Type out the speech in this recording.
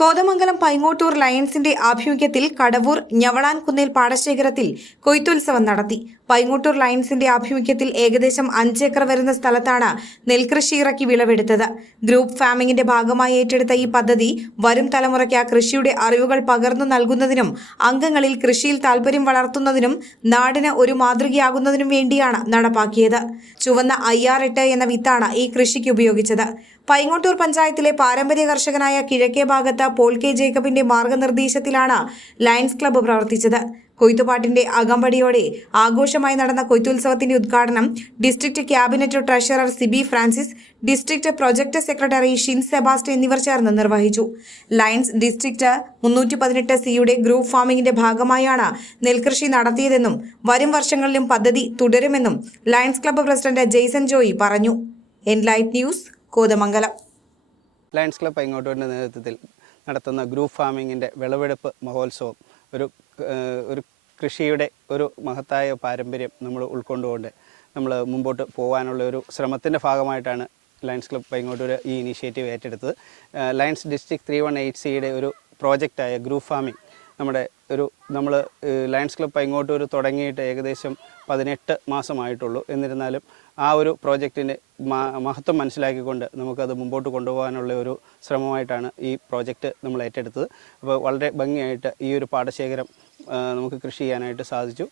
കോതമംഗലം പൈങ്ങോട്ടൂർ ലയൺസിന്റെ ആഭിമുഖ്യത്തിൽ കടവൂർ ഞവളാൻകുന്നേൽ പാടശേഖരത്തിൽ കൊയ്ത്തുത്സവം നടത്തി. പൈങ്ങോട്ടൂർ ലയൺസിന്റെ ആഭിമുഖ്യത്തിൽ ഏകദേശം 5 ഏക്കർ വരുന്ന സ്ഥലത്താണ് നെൽകൃഷി ഇറക്കി വിളവെടുത്തത്. ഗ്രൂപ്പ് ഫാമിംഗിന്റെ ഭാഗമായി ഏറ്റെടുത്ത ഈ പദ്ധതി വരും തലമുറയ്ക്ക് കൃഷിയുടെ അറിവുകൾ പകർന്നു നൽകുന്നതിനും അംഗങ്ങളിൽ കൃഷിയിൽ താൽപര്യം വളർത്തുന്നതിനും നാടിന് ഒരു മാതൃകയാകുന്നതിനും വേണ്ടിയാണ് നടപ്പാക്കിയത്. ചുവന്ന IR8 എന്ന വിത്താണ് ഈ കൃഷിക്ക് ഉപയോഗിച്ചത്. പൈങ്ങോട്ടൂർ പഞ്ചായത്തിലെ പാരമ്പര്യ കർഷകനായ കിഴക്കേ ഭാഗത്ത് പോൾ കെ ജേക്കബിന്റെ മാർഗനിർദ്ദേശത്തിലാണ് ലയൺസ് ക്ലബ്ബ് പ്രവർത്തിച്ചത്. കൊയ്ത്തുപാട്ടിന്റെ അകമ്പടിയോടെ ആഘോഷമായി നടന്ന കൊയ്ത്തുത്സവത്തിന്റെ ഉദ്ഘാടനം district cabinet treasurer Siby Francis, district project secretary Shin Sebastian എന്നിവർ ചേർന്ന് നിർവഹിച്ചു. ലയൺസ് ഡിസ്ട്രിക്ട് 318C ഗ്രൂപ്പ് ഫാമിംഗിന്റെ ഭാഗമായാണ് നെൽകൃഷി നടത്തിയതെന്നും വരും വർഷങ്ങളിലും പദ്ധതി തുടരുമെന്നും Lions club president Jaison Joy പറഞ്ഞു. Enlight news, Kothamangalam. Lions club പൈങ്ങോട്ടൂരിൻ്റെ നേതൃത്വത്തിൽ നടത്തുന്ന ഗ്രൂപ്പ് ഫാമിങ്ങിൻ്റെ വിളവെടുപ്പ് മഹോത്സവം ഒരു കൃഷിയുടെ ഒരു മഹത്തായ പാരമ്പര്യം നമ്മൾ ഉൾക്കൊണ്ടുകൊണ്ട് നമ്മൾ മുമ്പോട്ട് പോകാനുള്ള ഒരു ശ്രമത്തിൻ്റെ ഭാഗമായിട്ടാണ് ലയൺസ് ക്ലബ്ബ് പൈങ്ങോട്ടൂർ ഈ ഇനീഷ്യേറ്റീവ് ഏറ്റെടുത്തത്. ലയൺസ് ഡിസ്ട്രിക്ട് 318C ഒരു പ്രോജക്റ്റായ ഗ്രൂപ്പ് ഫാമിംഗ് നമ്മൾ ലയൺസ് ക്ലബ്ബ് പൈങ്ങോട്ടൂർ തുടങ്ങിയിട്ട് ഏകദേശം 18 മാസമായിട്ടുള്ളൂ. എന്നിരുന്നാലും ആ ഒരു പ്രോജക്റ്റിൻ്റെ മഹത്വം മനസ്സിലാക്കിക്കൊണ്ട് നമുക്കത് മുമ്പോട്ട് കൊണ്ടുപോകാനുള്ള ഒരു ശ്രമമായിട്ടാണ് ഈ പ്രോജക്റ്റ് നമ്മൾ ഏറ്റെടുത്തത്. അപ്പോൾ വളരെ ഭംഗിയായിട്ട് ഈ ഒരു പാടശേഖരം നമുക്ക് കൃഷി ചെയ്യാനായിട്ട് സാധിച്ചു.